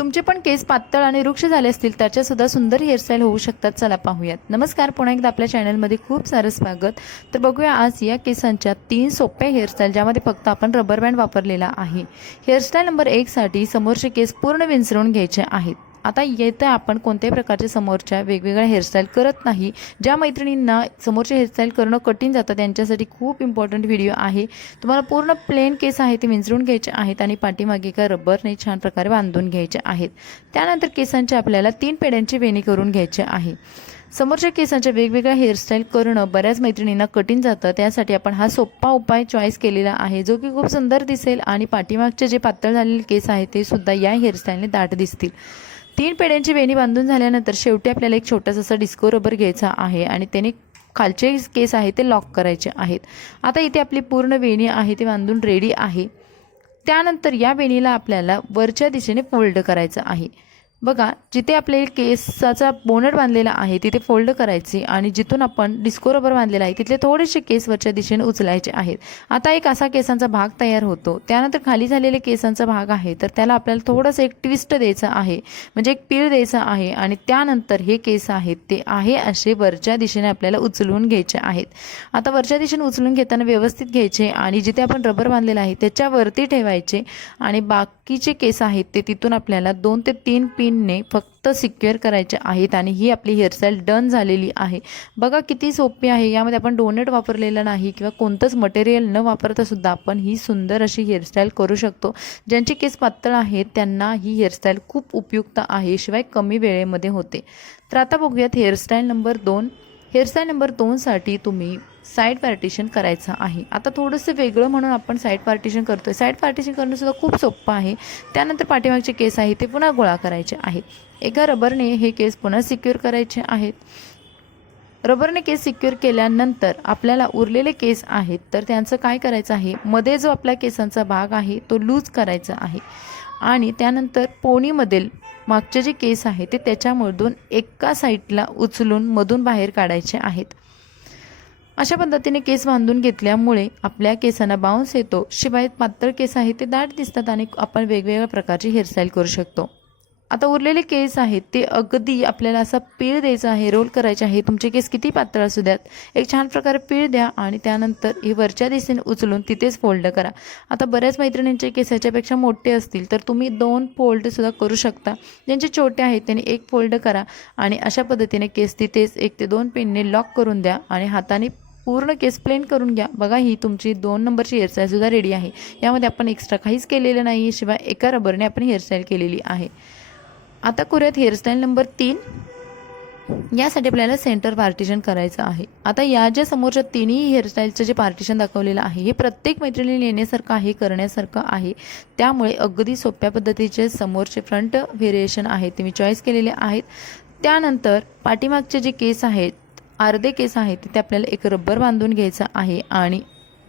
तुमचे पण केस पातळ आणि रुक्ष झाले असतील त्याच्या सुद्धा सुंदर हेअरस्टाईल होऊ शकतात। चला पाहूयात। नमस्कार, पुन्हा एकदा आपल्या चॅनलमध्ये खूप सारं स्वागत। तर बघूया आज या केसांच्या 3 सोप्या हेअरस्टाईल ज्यामध्ये फक्त आपण रबर बँड वापरलेला आहे। हेअरस्टाईल नंबर 1 साठी समोरचे केस पूर्ण विंचरून घ्यायचे आहेत। आता येथे आपण कोणत्याही प्रकारचे समोरच्या वेगवेगळ्या हेअरस्टाईल करत नाही। ज्या मैत्रिणींना समोरचे हेअरस्टाईल करणं कठीण जातं त्यांच्यासाठी खूप इम्पॉर्टंट व्हिडिओ आहे। तुम्हाला पूर्ण प्लेन केस आहे ते विंचरून घ्यायचे आहेत आणि पाठीमागे का रबरने छान प्रकारे बांधून घ्यायचे आहेत। त्यानंतर केसांचे आपल्याला 3 पेड्यांची वेणी करून घ्यायची आहे। समोरच्या केसांच्या वेगवेगळ्या हेअरस्टाईल करणं बऱ्याच मैत्रिणींना कठीण जातं, त्यासाठी आपण हा सोपा उपाय चॉईस केलेला आहे जो की खूप सुंदर दिसेल आणि पाठीमागचे जे पातळ झालेले केस आहेत ते सुद्धा या हेअरस्टाईलने दाट दिसतील। 3 पेड्यांची वेणी बांधून झाल्यानंतर शेवटी आपल्याला एक छोटासा असा डिस्को रबर घ्यायचा आहे आणि त्याने खालचे केस आहे ते लॉक करायचे आहेत। आता इथे आपली पूर्ण वेणी आहे ते बांधून रेडी आहे। त्यानंतर या वेणीला आपल्याला वरच्या दिशेने फोल्ड करायचं आहे। बघा, जिथे आपले केसाचा बोनट बांधलेला आहे तिथे फोल्ड करायचे आणि जिथून आपण डिस्को रबर बांधलेला आहे तिथले थोडेसे केस वरच्या दिशेने उचलायचे आहेत। आता एक असा केसांचा भाग तयार होतो। त्यानंतर खाली झालेले केसांचा भाग आहे तर त्याला आपल्याला थोडंसं एक ट्विस्ट द्यायचं आहे, म्हणजे एक पीळ द्यायचा आहे आणि त्यानंतर हे केस आहेत ते आहे असे वरच्या दिशेने आपल्याला उचलून घ्यायचे आहेत। आता वरच्या दिशेने उचलून घेताना व्यवस्थित घ्यायचे आणि जिथे आपण रबर बांधलेला आहे त्याच्यावरती ठेवायचे आणि बाकीचे केस आहेत ते तिथून आपल्याला 2 ते 3 पिनने फक्त सिक्युअर करायचे आहेत आणि ही आपली हेअरस्टाईल डन झालेली आहे। बघा किती सोपी आहे। यामध्ये आपण डोनट वापरलेला नाही किंवा कोणतंच मटेरियल न वापरता सुद्धा आपण ही सुंदर अशी हेअरस्टाईल करू शकतो। ज्यांचे केस पातळ आहेत त्यांना ही हेअरस्टाईल खूप उपयुक्त आहे, शिवाय कमी वेळेमध्ये होते। तर आता बघूयात हेअरस्टाईल नंबर 2। हेअरस्टाईल नंबर 2 साठी तुम्ही साईड पार्टिशन करायचं आहे। आता थोडंसं वेगळं म्हणून आपण साईड पार्टिशन करतोय। साईड पार्टिशन करणं सुद्धा खूप सोपं आहे। त्यानंतर पाठीमागचे केस आहे ते पुन्हा गोळा करायचे आहेत। एका रबरने हे केस पुन्हा सिक्युअर करायचे आहेत। रबरने केस सिक्युअर केल्यानंतर आपल्याला उरलेले केस आहेत तर त्यांचं काय करायचं आहे, मध्ये जो आपला केसांचा भाग आहे तो लूज करायचा आहे आणि त्यानंतर पोनीमधील मागचे जे केस आहे ते त्याच्यामधून एका साईडला उचलून मधून बाहेर काढायचे आहेत। अशा पद्धतीने केस बांधून घेतल्यामुळे आपल्या केसांना बाउन्स येतो, शिवाय पातळ केस आहे ते दाट दिसतात आणि आपण वेगवेगळ्या प्रकारची हेअरस्टाईल करू शकतो। आता उरलेले केस आहेत ते अगदी आपल्याला असा पीळ द्यायचा आहे, रोल करायचे आहे। तुमचे केस किती पातळ असू द्यात, एक छान प्रकारे पीळ द्या आणि त्यानंतर हे वरच्या दिशेने उचलून तिथेच फोल्ड करा। आता बऱ्याच मैत्रिणींचे केस याच्यापेक्षा मोठे असतील तर तुम्ही 2 फोल्ड सुद्धा करू शकता। ज्यांचे छोटे आहेत त्यांनी 1 फोल्ड करा आणि अशा पद्धतीने केस तिथेच 1 ते 2 पिनने लॉक करून द्या आणि हाताने पूर्ण केस प्लेन करून घ्या। बघा, ही तुमची 2 नंबरची हेअरस्टाईल सुद्धा रेडी आहे। यामध्ये आपण एक्स्ट्रा काहीच केलेलं नाही, शिवाय एका रबरने आपण हेअरस्टाईल केलेली आहे। आता करूयात हेअरस्टाईल नंबर 3। यासाठी आपल्याला सेंटर पार्टिशन करायचं आहे। आता या ज्या समोरच्या तिन्ही हेअरस्टाईलचं जे पार्टिशन दाखवलेलं आहे हे प्रत्येक मैत्रिणीने येण्यासारखं आहे, करण्यासारखं आहे। त्यामुळे अगदी सोप्या पद्धतीचे समोरचे फ्रंट व्हेरिएशन आहे ते मी चॉईस केलेले आहेत। त्यानंतर पाठीमागचे जे केस आहेत, अर्धे केस आहेत ते आपल्याला एक रबर बांधून घ्यायचं आहे आणि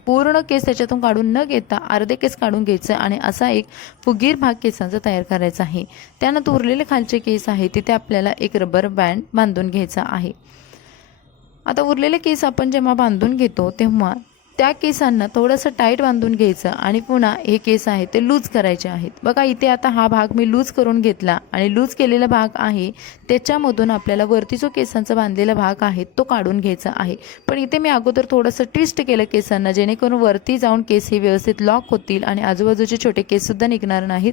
पूर्ण केस त्याच्यातून काढून न घेता अर्धे केस काढून घ्यायचं आणि असा एक फुगीर भाग केसांचा तयार करायचा आहे। त्यानंतर उरलेले खालचे केस आहे तिथे आपल्याला एक रबर बँड बांधून घ्यायचा आहे। आता उरलेले केस आपण जेव्हा बांधून घेतो तेव्हा त्या केसांना थोडंसं टाईट बांधून घ्यायचं आणि पुन्हा हे केस आहे ते लूज करायचे आहेत। बघा, इथे आता हा भाग मी लूज करून घेतला आणि लूज केलेला भाग आहे त्याच्यामधून आपल्याला वरती जो केसांचा बांधलेला भाग आहे तो काढून घ्यायचा आहे। पण इथे मी अगोदर थोडंसं ट्विस्ट केलं केसांना, जेणेकरून वरती जाऊन केस हे व्यवस्थित लॉक होतील आणि आजूबाजूचे छोटे केससुद्धा निघणार नाहीत।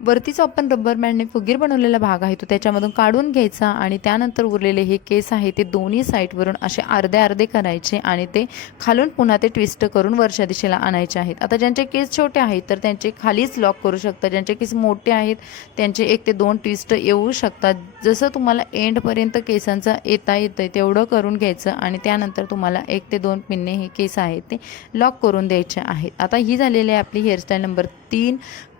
वरती जो आपण रबर बँडने फुगीर बनवलेला भाग आहे तो त्याच्यामधून काढून घ्यायचा आणि त्यानंतर उरलेले हे केस आहे ते दोन्ही साईडवरून असे अर्धे अर्धे करायचे आणि ते खालून पुन्हा ते ट्विस्ट करून वरच्या दिशेला आणायचे आहेत। आता ज्यांचे केस छोटे आहेत तर त्यांचे खालीच लॉक करू शकता, ज्यांचे केस मोठे आहेत त्यांचे 1 ते 2 ट्विस्ट येऊ शकतात। जसं तुम्हाला एंडपर्यंत केसांचा येतं तेवढं करून घ्यायचं आणि त्यानंतर तुम्हाला 1 ते 2 पिनने हे केस आहेत ते लॉक करून द्यायचे आहेत। आता ही झालेली आहे आपली हेअरस्टाईल नंबर 3।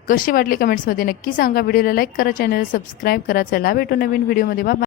कशी वाटली कमेंट्समध्ये नक्की सांगा। व्हिडिओला लाईक करा, चॅनलला सबस्क्राईब करा। चला भेटू नवीन व्हिडिओमध्ये, बाय।